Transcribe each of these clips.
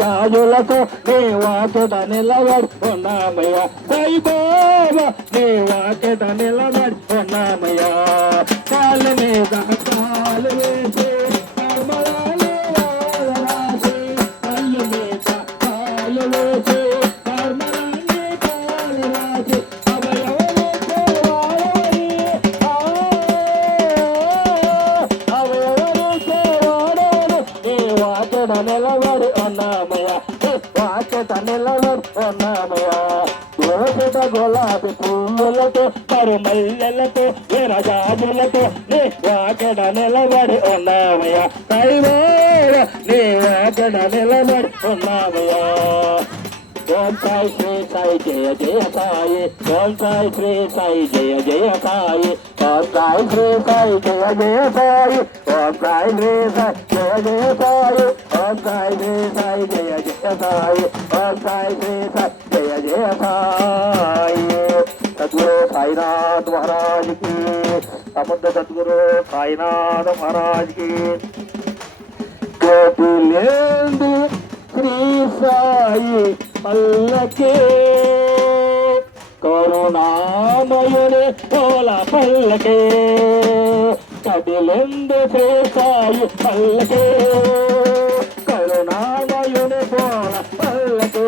జాజులతో నీ వాకిట నిలబడి ఉన్నామయ్యా సాయి బాబా నీ వాకిట నిలబడి ఉన్నామయ్యా కాలు మీద కాలు వేసి కర్మరాలు రాసి కళ్ళు మీద కాలు వేసి కర్మరాన్ని కాలు రాసి నిలబడి ఉన్నామయ్యా వాకిట నిలబడి ఉన్నామయ్యా దోషట గులాబీ పువ్వులతో కరుమల్లెలతో విరజాజులతో నీ వాకిట నిలబడి ఉన్నామయ్యా దైవోరా నీ వాకిట నిలబడి ఉన్నామయ్యా ఓం సాయి శ్రీ సాయి జయ జయ సాయి ఓం సాయి శ్రీ సాయి జయ జయ సాయి ఓం సాయి శ్రీ సాయి జయ జయ సాయి ఓం సాయి శ్రీ సాయి జయ జయ సాయి ఓం సాయి శ్రీ సాయి జయ జయ సాయి ఓం సాయి శ్రీ సాయి జయ జయ సాయి సద్గురు సాయినాథ్ మహారాజ్ కి సమర్థ సద్గురు సాయినాథ్ మహారాజ్ కి కోటిలేందు శ్రీ సాయి పల్లకే కరుణామయుని పోల పల్లకే కదిలెందు శ్రీ సాయి పల్లకే కరుణామయుని పోల పల్లకే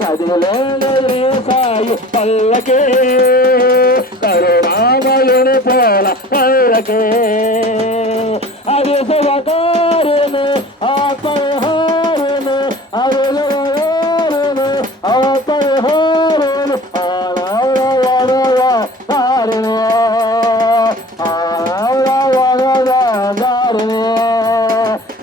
కదిలెందు శ్రీ సాయి పల్లకే కరుణామయుని పోల పల్లకే అది శివకారుని ఆపహారుని అరుణారుని ఆపహారుని ఆరారుని ఆరారుని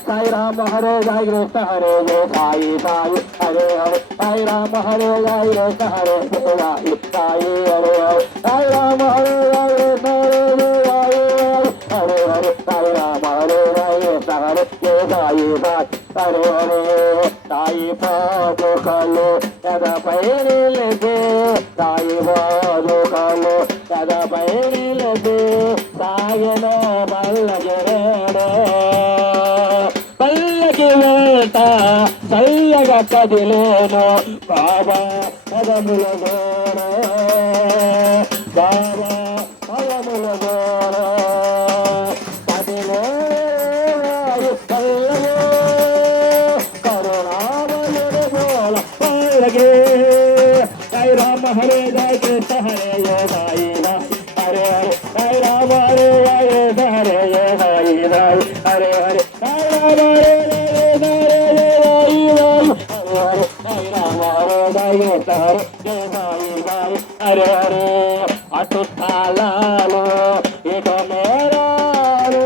సాయి రామ హరే జయ కృష్ణ హరే జయ సాయి సాయి హరే హరే సాయి రామ హరే జయ కృష్ణ హరే సాయి సాయి హరే హరే సాయి రామ హరే జయ కృష్ణ హరే హరే సాయి రామ హరే జయ కృష్ణ హరే జయ సాయి సాయి హరే హరే సాయి పాదుకలు ఎదపై నిలిపే సాయి పాదుకలు ఎదపై నిలిపే సాయన పల్లగిరేడే పల్లకి వేట చల్లగా కదిలేను బాబా పదముల గోరే బాబా పదముల గోరే కదిలే పల్లగే కరుణామయుని పోల పల్లగే సాయి రామ హరే జయ కృష్ణ హరే జయ సాయి హరే హరే సాయి రామ హరే జయ కృష్ణ హరే జయ సాయి సాయి హరే హరే సాయి రామ హరే జయ కృష్ణ హరే జయ సాయి సాయి హరే హరే సాయి రామ హరే జయ కృష్ణ హరే జయ సాయి సాయి హరే హరే అటు స్థలాలు ఇటు మేరాలు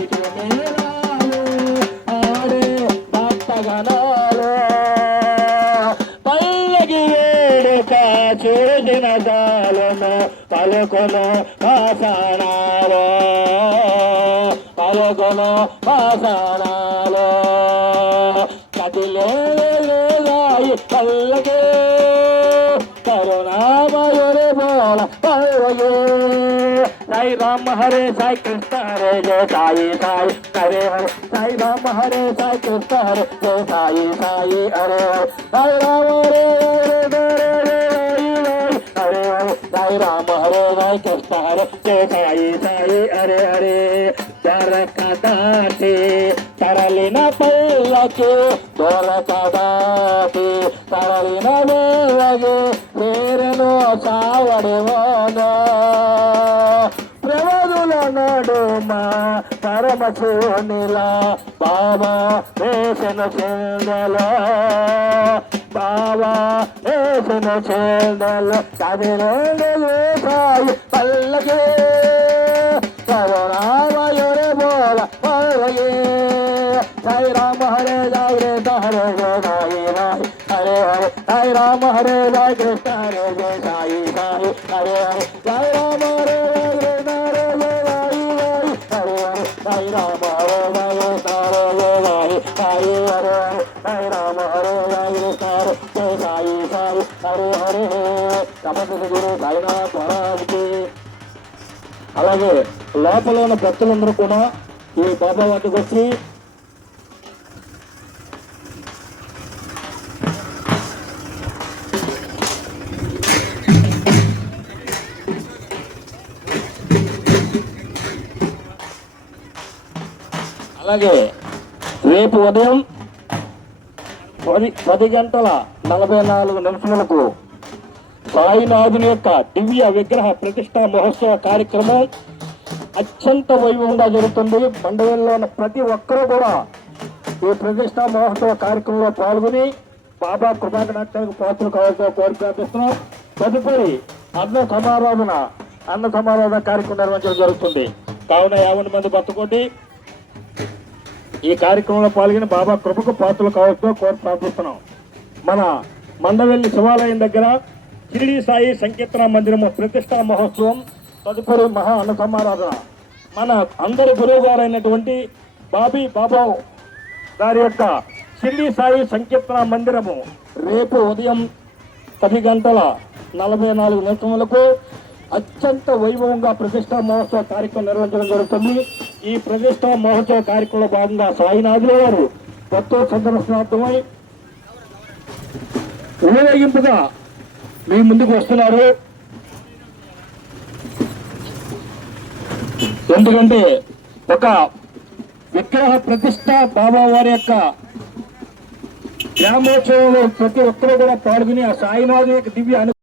ఇటు మేరాలు ఆడే భక్తగణాలు పల్లకి వేడుక చూసిన జాలను పలుకులు పాషాణాలు పలుకులు పాషాణాలు కదిలేలాయి పల్లకి కరుణామయుని పోల పల్లకి సాయి రామ హరే సాయి కృష్ణ హరే జయ సాయి సాయి హరే హరే సాయి రామ హరే సాయి కృష్ణ హరే జయ సాయి సాయి హరే హరే సాయి రామ హరే హరే హరే సాయి రామ హరే సాయి కృష్ణ హరే జయ సాయి సాయి హరే హరే దొరకదాటి తరలిన పల్లకి దొరకదాటి తరలిన వేలకి పేరును సావడివోనా ప్రవదుల నడుమ పరమశివునిలా బాబా వేసిన చెందలో బాబా వేసిన చెందలో కదిలేడు సాయి పల్లకి కరుణామయుని పోల పల్లకి సాయి రామ హరే జయ కృష్ణ హరే జయ సాయి సాయి హరే హరే సాయి రామ హరే జయ కృష్ణ హరే జయ సాయి సాయి హరే హరే సాయి రామ హరే జయ కృష్ణ హరే జయ సాయి సాయి హరే హరే సాయి రామ హరే జయ కృష్ణ హరే జయ సాయి సాయి హరే హరే సాయి రామ హరే జయ కృష్ణ హరే జయ సాయి సాయి హరే హరే సమర్థ గురు సాయినాథ్ మహారాజ్కి. అలాగే లోపల ఉన్న భక్తులందరూ కూడా ఈ బాబా వద్దకు వచ్చి అలాగే రేపు ఉదయం 10:44 సాయినాథుని యొక్క దివ్య విగ్రహ ప్రతిష్టా మహోత్సవ కార్యక్రమం అత్యంత వైభవంగా జరుగుతుంది. మండలంలో ఉన్న ప్రతి ఒక్కరూ కూడా ఈ ప్రతిష్టా మహోత్సవ కార్యక్రమంలో పాల్గొని బాబా కృపాకటాక్షానికి పాత్రలు కావాల్సిన కోరి ప్రార్థిస్తున్నాం. తదుపరి అన్న సమారాధన కార్యక్రమం నిర్వహించడం జరుగుతుంది. కావున 50 మంది బతుకోండి. ఈ కార్యక్రమంలో పాల్గొని బాబా కృపకు పాత్రలు కావాల్సిన కోరి ప్రార్థిస్తున్నాం. మన మండవెల్లి శివాలయం దగ్గర షిరిడి సాయి సంకీర్తన మందిరము ప్రతిష్టా మహోత్సవం, తదుపరి మహా అన్న సమారాధన. మన అందరి గురువు గారైనటువంటి బాబా గారి యొక్క షిరిడి సాయి సంకీర్తన మందిరము రేపు ఉదయం 10:44 అత్యంత వైభవంగా ప్రతిష్టా మహోత్సవ కార్యక్రమం నిర్వహించడం జరుగుతుంది. ఈ ప్రతిష్టా మహోత్సవ కార్యక్రమంలో భాగంగా సాయినాథుల వారు కొత్త సందర్శనార్థమై ఊరేగింపుగా మీ ముందుకు వస్తున్నారు. ఎందుకంటే ఒక విగ్రహ ప్రతిష్ట బాబా వారి యొక్క గ్రామోత్సవంలో ప్రతి ఒక్కరూ కూడా పాల్గొని ఆ సాయినాథు యొక్క దివ్య